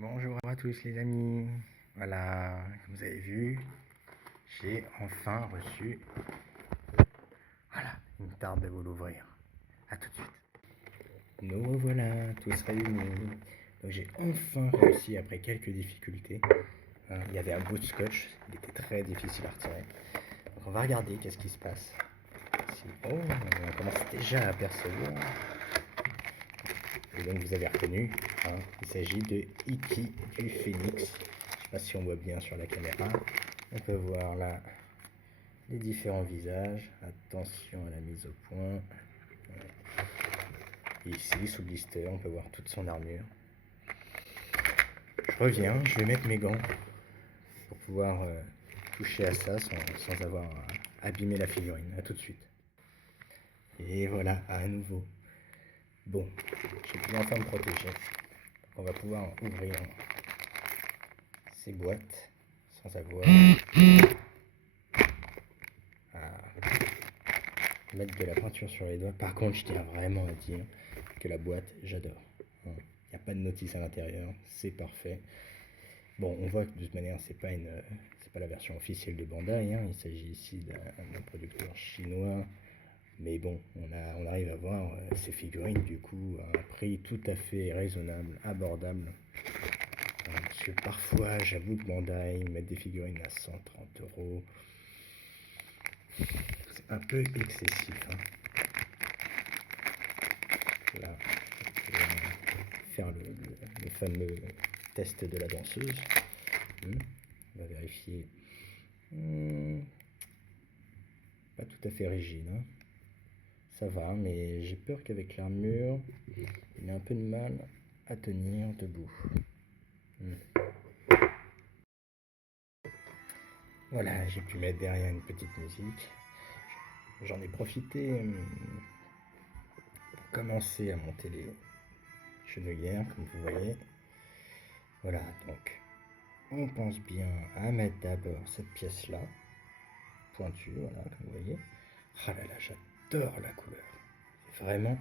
Bonjour à tous les amis. Voilà, comme vous avez vu, j'ai enfin reçu une tarte de vous l'ouvrir. A tout de suite. Nous revoilà tous réunis. Donc j'ai enfin réussi après quelques difficultés. Il y avait un bout de scotch, il était très difficile à retirer. Donc on va regarder qu'est-ce qui se passe. Oh, on commence déjà à apercevoir. Et donc vous avez reconnu, il s'agit de Iki du Phénix. Je ne sais pas si on voit bien sur la caméra. On peut voir là les différents visages. Attention à la mise au point. Ici, sous blister, on peut voir toute son armure. Je reviens, je vais mettre mes gants pour pouvoir toucher à ça sans avoir abîmé la figurine. A tout de suite. Et voilà, à nouveau. Bon, j'ai pu enfin me protéger. On va pouvoir ouvrir ces boîtes sans avoir à mettre de la peinture sur les doigts. Par contre, je tiens vraiment à dire que la boîte, j'adore. Il n'y a pas de notice à l'intérieur, c'est parfait. Bon, on voit que de toute manière, c'est pas la version officielle de Bandai. Il s'agit ici d'un producteur chinois. Mais bon, on arrive à voir ces figurines du coup à un prix tout à fait raisonnable, abordable. Parce que parfois, j'avoue que Bandai met des figurines à 130 €. C'est un peu excessif. Là, je vais faire le fameux test de la danseuse. On va vérifier. Pas tout à fait rigide. Ça va, mais j'ai peur qu'avec l'armure, il ait un peu de mal à tenir debout. Voilà, j'ai pu mettre derrière une petite musique. J'en ai profité pour commencer à monter les chenouillères, comme vous voyez. Voilà, donc on pense bien à mettre d'abord cette pièce-là, pointue, voilà, comme vous voyez. Ah là là, j'adore la couleur. C'est vraiment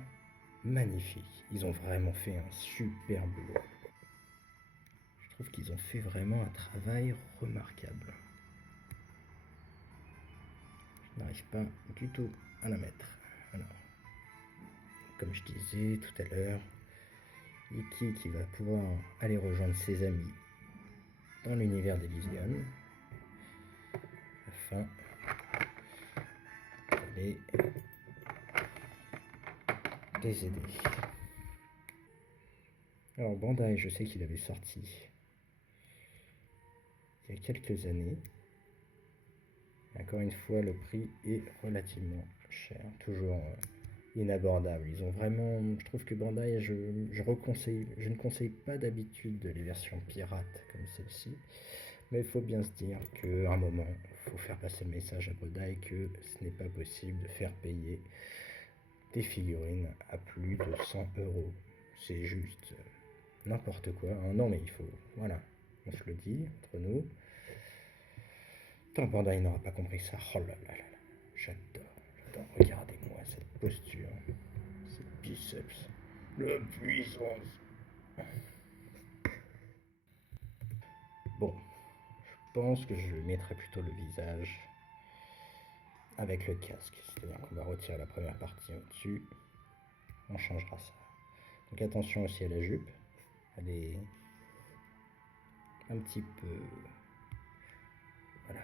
magnifique. Ils ont vraiment fait un super boulot. Je trouve qu'ils ont fait vraiment un travail remarquable. Je n'arrive pas du tout à la mettre. Alors, comme je disais tout à l'heure, Iki qui va pouvoir aller rejoindre ses amis dans l'univers d'Elysium afin d'aller les aider. Alors Bandai, je sais qu'il avait sorti il y a quelques années. Encore une fois, le prix est relativement cher, toujours inabordable. Ils ont vraiment, je trouve que Bandai, je ne conseille pas d'habitude les versions pirates comme celle-ci, mais il faut bien se dire qu'à un moment, il faut faire passer le message à Bandai que ce n'est pas possible de faire payer des figurines à plus de 100 €. C'est juste n'importe quoi. Non mais il faut, voilà, on se le dit entre nous. Tant Bandai n'aura pas compris ça. Oh là là là là, j'adore. Regardez-moi cette posture, ces biceps, la puissance. Bon, je pense que je mettrai plutôt le visage avec le casque. C'est-à-dire qu'on va retirer la première partie au-dessus. On changera ça. Donc attention aussi à la jupe. Elle est un petit peu... Voilà.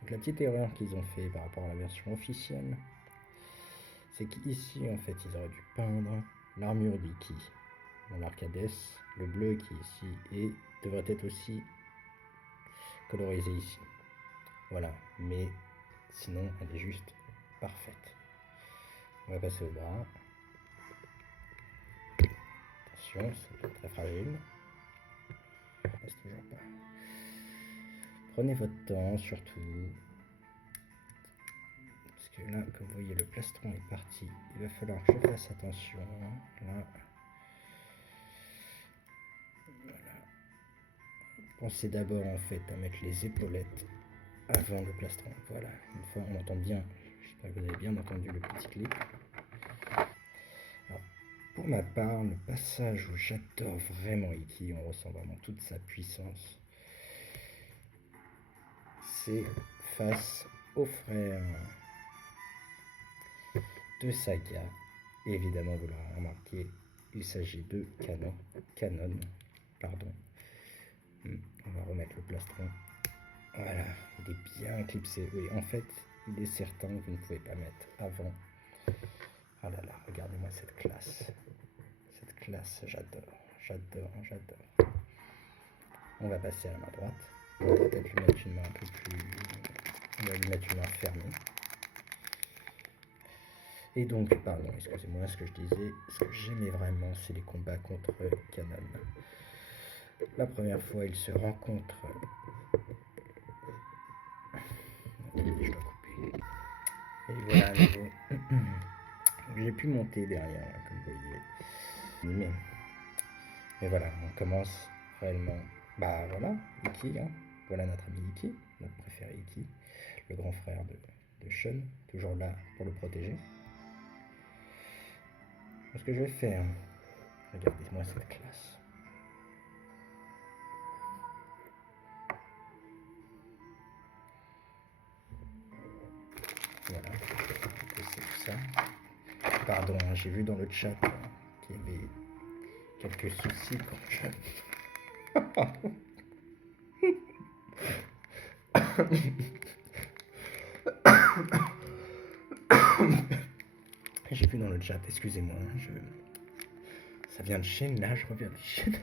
Donc la petite erreur qu'ils ont fait par rapport à la version officielle, c'est qu'ici en fait ils auraient dû peindre l'armure d'Iki dans l'Arcades, le bleu qui est ici et devrait être aussi colorisé ici. Voilà, mais sinon elle est juste parfaite. On va passer au bras. Attention, c'est très fragile. Reste toujours pas. Prenez votre temps surtout. Parce que là, comme vous voyez, le plastron est parti. Il va falloir que je fasse attention. Là. Voilà. Pensez d'abord en fait à mettre les épaulettes avant le plastron. Voilà, une fois on entend bien, j'espère que vous avez bien entendu le petit clic. Alors, Pour ma part, le passage où j'adore vraiment Iki, on ressent vraiment toute sa puissance, c'est face aux frères de Saga. Et évidemment, vous l'aurez remarqué, il s'agit de Canon, pardon. On va remettre le plastron. Voilà, il est bien clipsé. Oui, en fait, il est certain que vous ne pouvez pas mettre avant. Oh là là, regardez-moi cette classe. Cette classe, j'adore. On va passer à la main droite. On va peut-être lui mettre une main un peu plus... On va lui mettre une main fermée. Et donc, pardon, excusez-moi, ce que je disais, ce que j'aimais vraiment, c'est les combats contre Canon. La première fois, ils se rencontrent. Je dois couper. Et voilà, à nouveau. J'ai pu monter derrière, comme vous voyez. Mais voilà, on commence réellement. Bah voilà, Iki, hein. Voilà notre ami Iki, notre préféré Iki, le grand frère de Shun, toujours là pour le protéger. Ce que je vais faire, regardez-moi cette classe. Voilà, c'est tout ça. Pardon, hein, j'ai vu dans le chat qu'il y avait quelques soucis quand je... J'ai vu dans le chat, excusez-moi, ça vient de Chine, là, je reviens de Chine.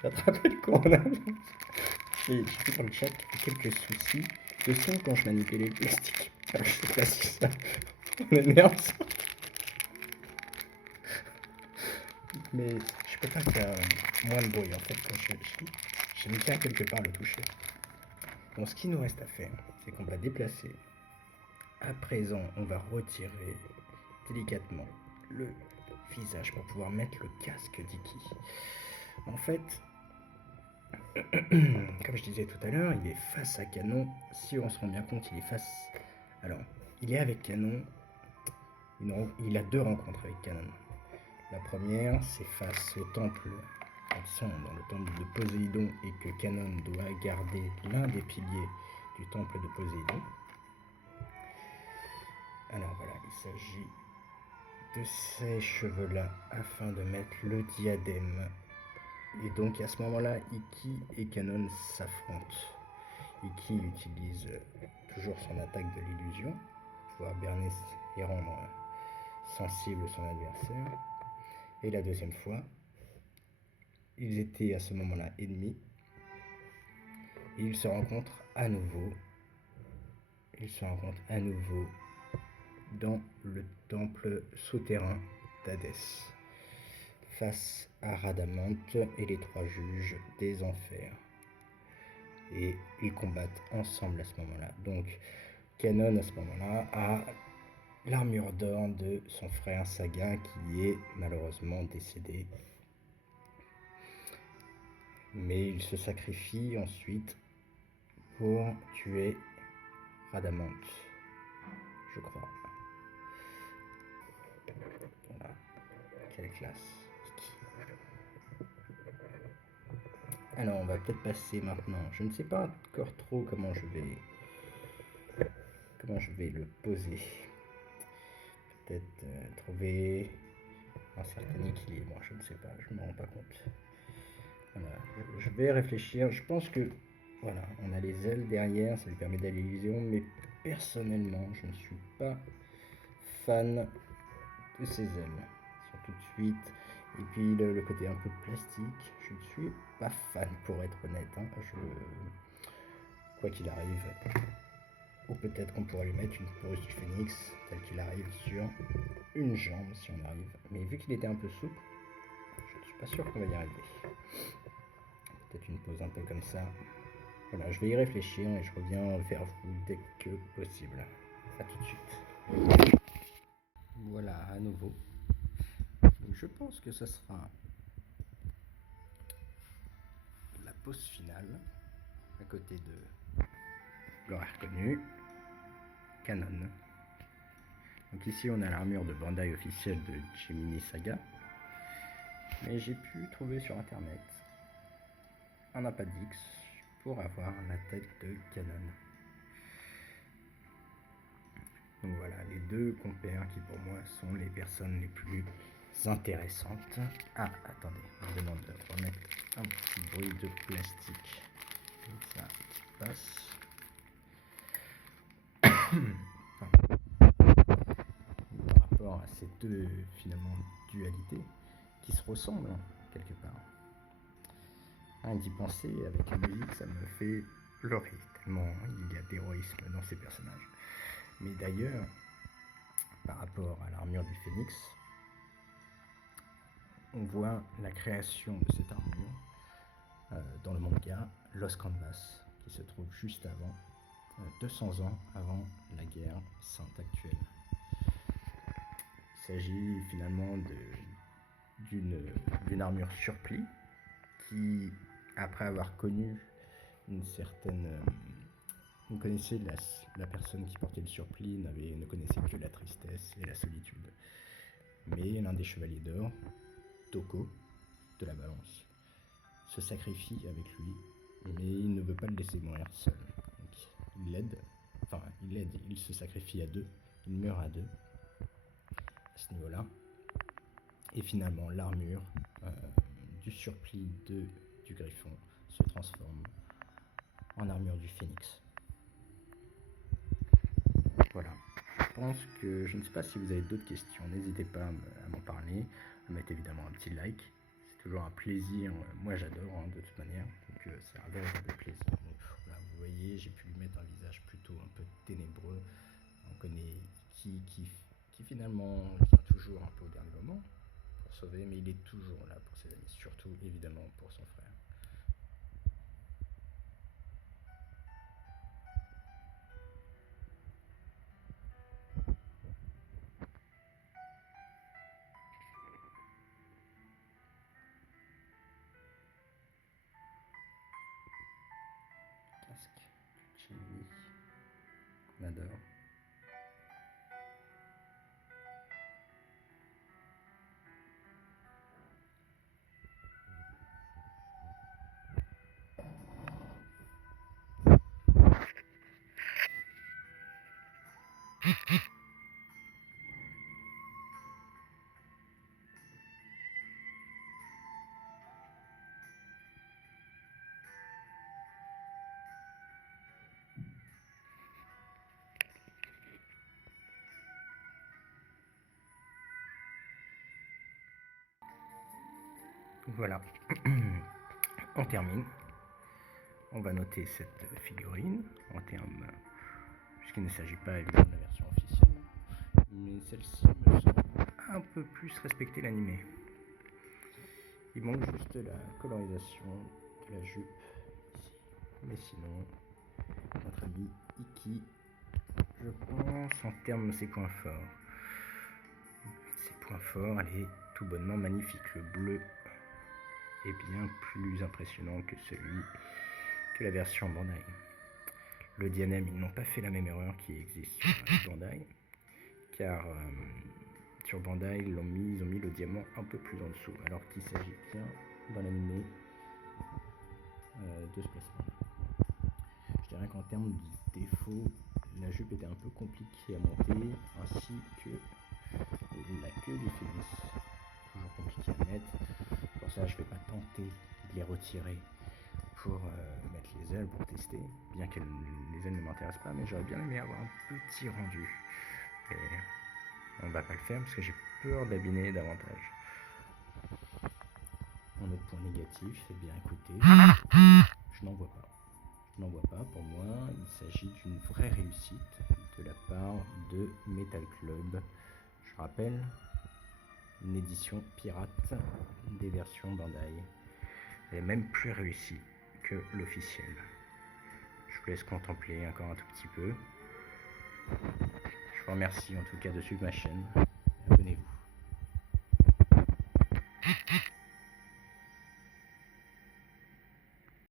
J'ai attrapé le coronavirus. J'ai vu dans le chat quelques soucis de son quand je manipulais le plastique. Alors, je sais pas si ça m'énerve ça. Mais je peux pas faire moins de bruit en fait quand j'aime bien quelque part le toucher. Bon, ce qu'il nous reste à faire, c'est qu'on va déplacer. À présent, on va retirer délicatement le visage pour pouvoir mettre le casque d'Iki. En fait, comme je disais tout à l'heure, il est face à Canon. Si on se rend bien compte, il est face... Alors, il est avec Canon. Il a deux rencontres avec Canon. La première, c'est face au temple, quand ils sont dans le temple de Poséidon et que Canon doit garder l'un des piliers du temple de Poséidon. Alors voilà, il s'agit de ces cheveux-là afin de mettre le diadème. Et donc à ce moment-là, Iki et Canon s'affrontent. Iki utilise toujours son attaque de l'illusion, pour pouvoir berner et rendre sensible son adversaire. Et la deuxième fois, ils étaient à ce moment-là ennemis. Et ils se rencontrent à nouveau. Dans le temple souterrain d'Hadès, face à Rhadamante et les trois juges des enfers. Et ils combattent ensemble à ce moment-là. Donc, Canon, à ce moment-là, a l'armure d'or de son frère Saga, qui est malheureusement décédé. Mais il se sacrifie ensuite pour tuer Rhadamante, je crois. Voilà, quelle classe. Alors, on va peut-être passer maintenant. Je ne sais pas encore trop comment je vais le poser. Peut-être trouver un certain équilibre. Je ne sais pas, je ne me rends pas compte. Voilà, je vais réfléchir. Je pense que voilà, on a les ailes derrière, ça lui permet d'aller l'illusion, mais personnellement, je ne suis pas fan de ces ailes. Elles sont tout de suite. Et puis le côté un peu plastique, je ne suis pas fan pour être honnête. Hein. Quoi qu'il arrive, ou peut-être qu'on pourrait lui mettre une porus du phénix, tel qu'il arrive sur une jambe si on arrive. Mais vu qu'il était un peu souple, je ne suis pas sûr qu'on va y arriver. Peut-être une pose un peu comme ça. Voilà, je vais y réfléchir et je reviens vers vous dès que possible. A tout de suite. Voilà, à nouveau. Donc, je pense que ce sera la pose finale. à côté de l'horaire connu, Canon. Donc ici on a l'armure de Bandai officielle de Gemini Saga, mais j'ai pu trouver sur internet un appadix pour avoir la tête de Canon. Donc voilà, les deux compères qui pour moi sont les personnes les plus intéressantes. Ah, attendez, on me demande de remettre un petit bruit de plastique. Comme ça passe. Par rapport à ces deux finalement dualités qui se ressemblent quelque part. Rien d'y penser avec la musique, ça me fait pleurer tellement il y a d'héroïsme dans ces personnages. Mais d'ailleurs, par rapport à l'armure du phénix, on voit la création de cette armure dans le manga Lost Canvas, qui se trouve juste avant, 200 ans avant la guerre sainte actuelle. Il s'agit finalement d'une armure surplis qui, après avoir connu une certaine... Vous connaissez la personne qui portait le surplis ne connaissait que la tristesse et la solitude. Mais l'un des chevaliers d'or, Toko, de la balance, se sacrifie avec lui, mais il ne veut pas le laisser mourir seul. Donc il se sacrifie à deux, il meurt à deux, à ce niveau-là. Et finalement, l'armure du surplis du griffon se transforme en armure du phénix. Voilà. Je ne sais pas si vous avez d'autres questions, n'hésitez pas à m'en parler, à mettre évidemment un petit like, c'est toujours un plaisir, moi j'adore de toute manière, donc c'est un véritable plaisir. Donc, voilà, vous voyez, j'ai pu lui mettre un visage plutôt un peu ténébreux, on connaît qui finalement vient toujours un peu au dernier moment pour sauver, mais il est toujours là pour ses amis, surtout évidemment pour son frère. Gemini, qu'on adore. Voilà, on termine. On va noter cette figurine en termes, puisqu'il ne s'agit pas évidemment de la version officielle, mais celle-ci me semble un peu plus respecter l'animé. Il manque juste la colorisation de la jupe ici. Mais sinon, notre ami Iki, je pense en termes de ses points forts. Ses points forts, elle est tout bonnement magnifique. Le bleu est bien plus impressionnant que la version Bandai. Le diadème, ils n'ont pas fait la même erreur qui existe sur Bandai, car sur Bandai, ils ont mis le diamant un peu plus en dessous, alors qu'il s'agit bien dans l'animé de ce placement. Je dirais qu'en termes de défaut, la jupe était un peu compliquée à monter, ainsi que la queue du phénix, toujours compliquée à mettre. Pour ça, je ne vais pas tenter de les retirer pour mettre les ailes pour tester, bien que les ailes ne m'intéressent pas, mais j'aurais bien aimé avoir un petit rendu. Et on va pas le faire parce que j'ai peur d'abîmer davantage. Un autre point négatif, eh bien écoutez, je n'en vois pas. Je n'en vois pas, pour moi, il s'agit d'une vraie réussite de la part de Metal Club. Je rappelle, une édition pirate des versions Bandai. Elle est même plus réussie que l'officiel. Je vous laisse contempler encore un tout petit peu. Je vous remercie en tout cas de suivre ma chaîne. Abonnez-vous.